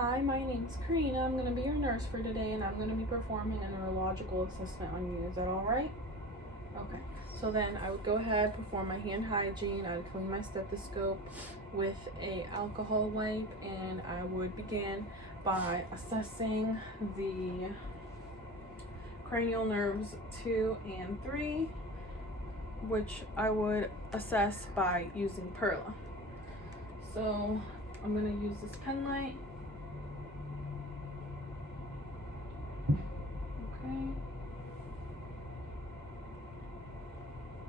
Hi, my name's Karina. I'm going to be your nurse for today, and I'm going to be performing a neurological assessment on you. Is that all right? Okay. So then I would go ahead, perform my hand hygiene. I would clean my stethoscope with a alcohol wipe, and I would begin by assessing the cranial nerves 2 and 3, which I would assess by using Perla. So I'm going to use this pen light.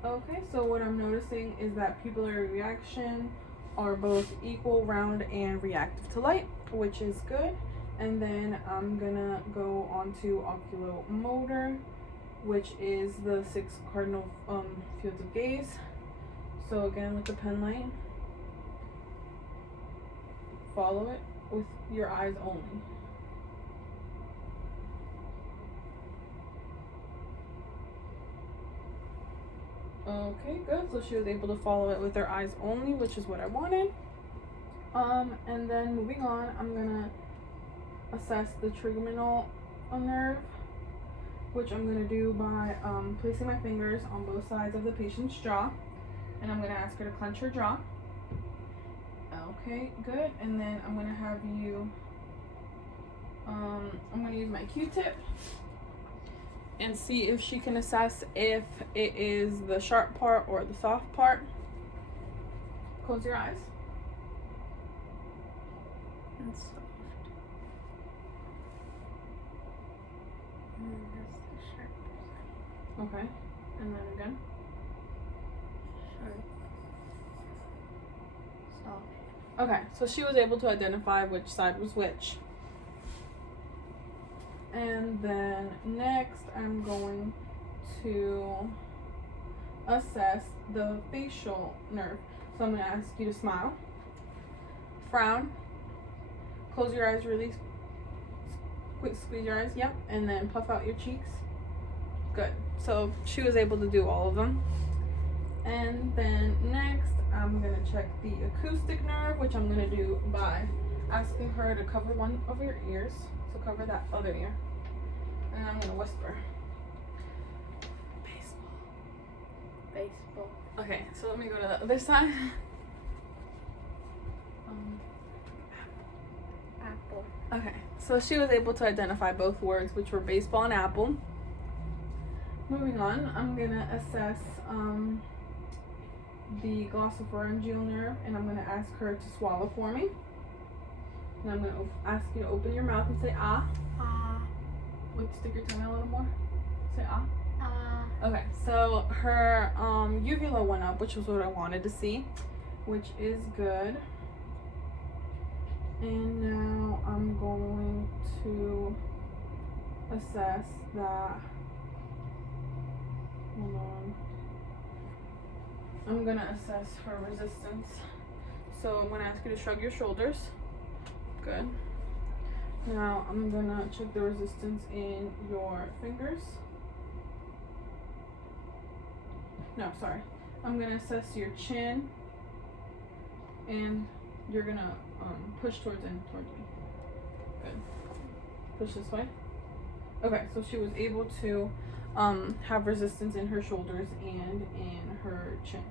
Okay, so what I'm noticing is that pupillary reaction are both equal, round, and reactive to light, which is good. And then I'm gonna go on to oculomotor, which is the 6 cardinal fields of gaze. So again, with the pen light, follow it with your eyes only. Okay, good. So she was able to follow it with her eyes only, which is what I wanted. And then moving on, I'm gonna assess the trigeminal nerve, which I'm gonna do by placing my fingers on both sides of the patient's jaw, and I'm gonna ask her to clench her jaw. Okay, good. And then I'm gonna have you, I'm gonna use my Q-tip and see if she can assess if it is the sharp part or the soft part. Close your eyes. And soft. And then that's the sharp side. Okay. And then again. Sharp. Soft. Okay, so she was able to identify which side was which. And then next, I'm going to assess the facial nerve. So I'm going to ask you to smile, frown, close your eyes really quick, squeeze your eyes, yep, and then puff out your cheeks. Good. So she was able to do all of them. And then next, I'm going to check the acoustic nerve, which I'm going to do by asking her to cover one of your ears. So cover that other ear. And I'm going to whisper. Baseball. Baseball. Okay, so let me go to the other side. Apple. Okay, so she was able to identify both words, which were baseball and apple. Moving on, I'm going to assess the glossopharyngeal nerve, and I'm going to ask her to swallow for me. And I'm going to ask you to open your mouth and say ah. Ah. Stick your tongue out a little more. Say ah. Ah. Okay, so her uvula went up, which was what I wanted to see, which is good. And now I'm going to assess that. Hold on. I'm gonna assess her resistance. So I'm gonna ask you to shrug your shoulders. Good. Now I'm gonna check the resistance in your fingers. No, sorry. I'm gonna assess your chin, and you're gonna push towards me. Good. Push this way. Okay, so she was able to have resistance in her shoulders and in her chin.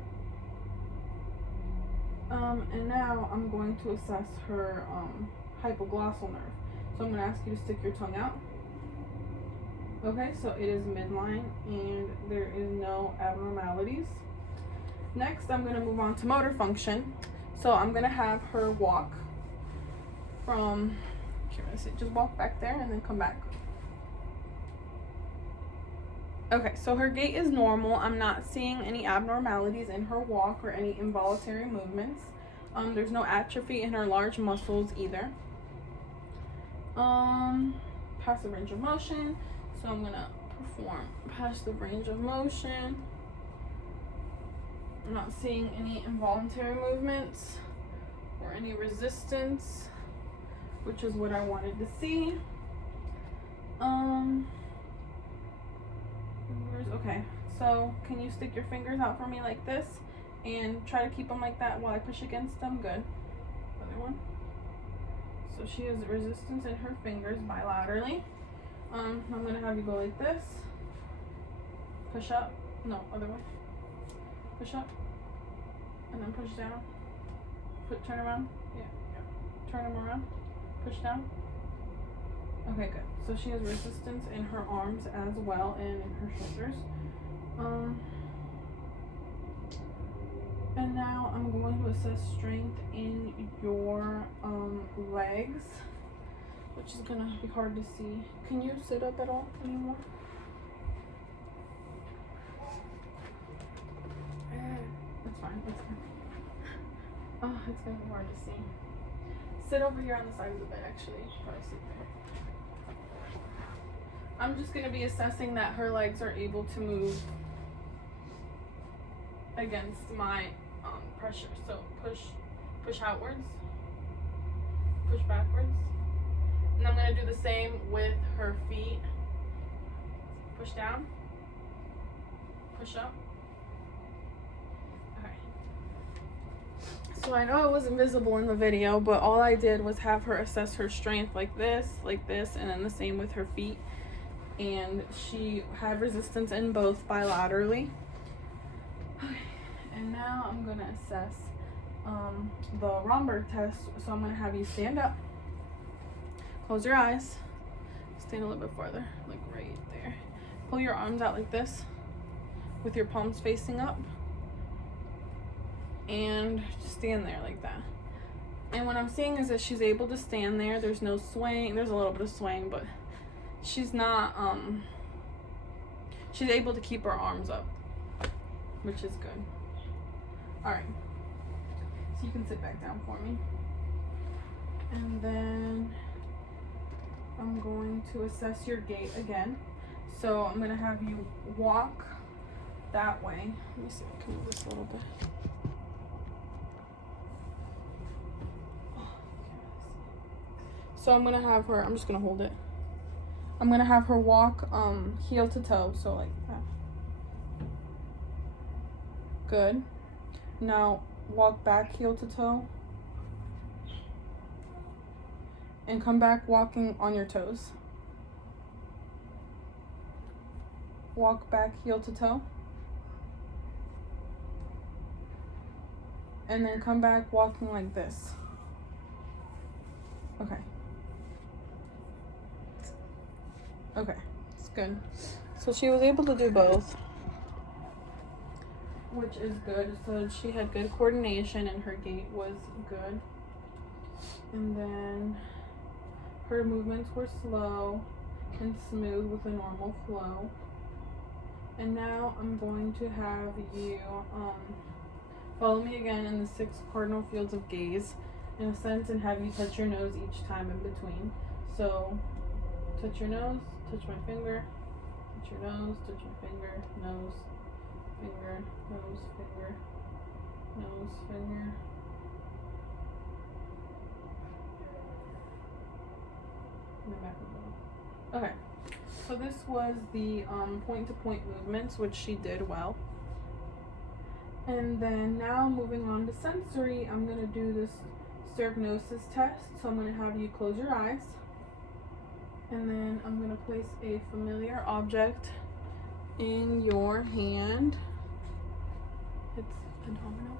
And now I'm going to assess her hypoglossal nerve. So I'm going to ask you to stick your tongue out. Okay, so it is midline and there is no abnormalities. Next, I'm going to move on to motor function. So I'm going to have her walk from, just walk back there and then come back. Okay, so her gait is normal. I'm not seeing any abnormalities in her walk or any involuntary movements. There's no atrophy in her large muscles either. Passive range of motion. So I'm gonna perform passive range of motion. I'm not seeing any involuntary movements or any resistance, which is what I wanted to see. Okay, so can you stick your fingers out for me like this and try to keep them like that while I push against them? Good. Other one. so she has resistance in her fingers bilaterally. I'm gonna have you go like this. Push up. No, other way. Push up. And then push down. Turn around. Yeah. Turn them around. Push down. Okay, good. So she has resistance in her arms as well and in her shoulders. And now I'm going to assess strength in your legs, which is gonna be hard to see. Can you sit up at all anymore? That's fine. That's fine. Oh, it's gonna be hard to see. Sit over here on the side of the bed, actually. Probably sit there. I'm just gonna be assessing that her legs are able to move against my pressure. So push outwards, push backwards, and I'm gonna do the same with her feet. Push down, push up. Okay. So I know it was invisible in the video, but all I did was have her assess her strength like this, and then the same with her feet. And she had resistance in both bilaterally. Okay. And now I'm gonna assess the Romberg test. So I'm gonna have you stand up, close your eyes, stand a little bit farther, like right there. Pull your arms out like this with your palms facing up, and just stand there like that. And what I'm seeing is that she's able to stand there. There's no swing. There's a little bit of swing, but she's not she's able to keep her arms up, which is good. All right, so you can sit back down for me, and then I'm going to assess your gait again. So I'm gonna have you walk that way. Let me see if I can move this a little bit. So I'm gonna have her, I'm just gonna hold it. I'm gonna have her walk heel to toe, so like that. Good. Now walk back heel to toe. And come back walking on your toes. Walk back heel to toe. And then come back walking like this. Okay. Okay, it's good. So she was able to do both, which is good. So she had good coordination and her gait was good. And then her movements were slow and smooth with a normal flow. And now I'm going to have you follow me again in the 6 cardinal fields of gaze in a sense, and have you touch your nose each time in between. So touch your nose, touch my finger, touch your nose, touch your finger, nose, finger, nose, finger, nose, finger. And then back and forth. Okay, so this was the point-to-point movements, which she did well. And then now moving on to sensory, I'm going to do this sternognosis test. So I'm going to have you close your eyes. And then I'm going to place a familiar object in your hand. It's a domino.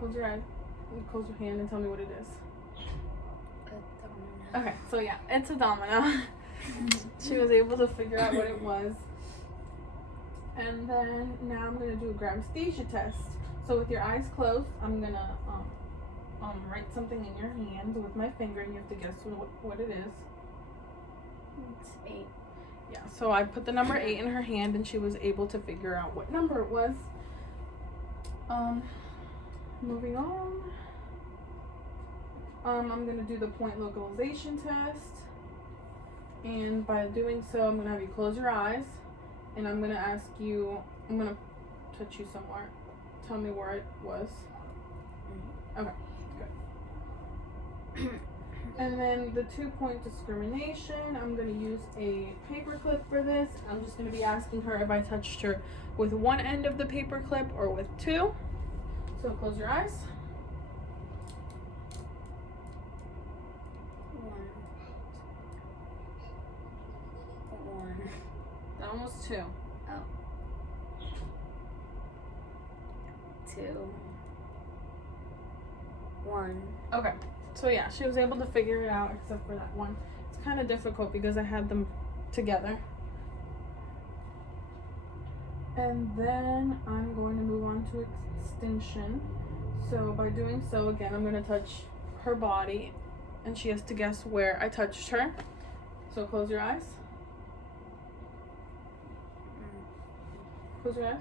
Close your eyes. Close your hand and tell me what it is. A domino. Okay, so yeah, it's a domino. She was able to figure out what it was. And then now I'm going to do a gramesthesia test. So with your eyes closed, I'm going to write something in your hand with my finger, and you have to guess what it is. It's 8. Yeah, so I put the number 8 in her hand, and she was able to figure out what number it was. Moving on. I'm going to do the point localization test. And by doing so, I'm going to have you close your eyes. And I'm going to ask you, I'm going to touch you somewhere. Tell me where it was. Okay, good. And then the 2-point discrimination, I'm going to use a paper clip for this. I'm just going to be asking her if I touched her with one end of the paper clip or with 2. So close your eyes. almost 2. Oh. 2. 1. Okay. So yeah, she was able to figure it out except for that one. It's kind of difficult because I had them together. And then I'm going to move on to extinction. So by doing so, again, I'm going to touch her body and she has to guess where I touched her. So close your eyes. Close your eyes.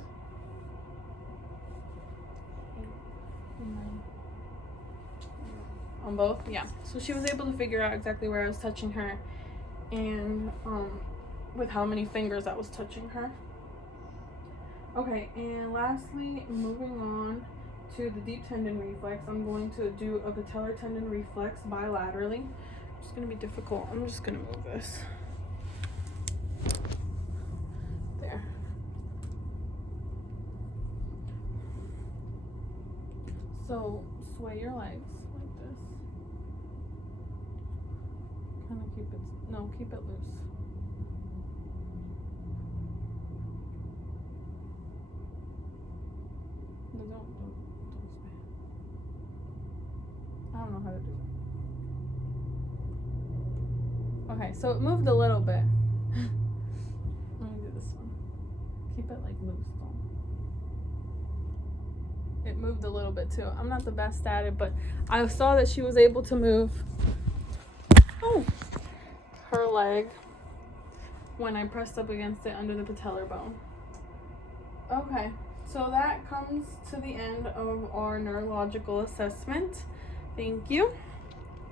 On both? Yeah. So she was able to figure out exactly where I was touching her and with how many fingers I was touching her. Okay, and lastly, moving on to the deep tendon reflex, I'm going to do a patellar tendon reflex bilaterally. It's going to be difficult. I'm just going to move this. There. So sway your legs like this. Kind of keep it loose. No, don't sway. I don't know how to do it. Okay, so it moved a little bit. Let me do this one. Keep it like loose though. It moved a little bit too. I'm not the best at it, but I saw that she was able to move her leg when I pressed up against it under the patellar bone. Okay, so that comes to the end of our neurological assessment. Thank you.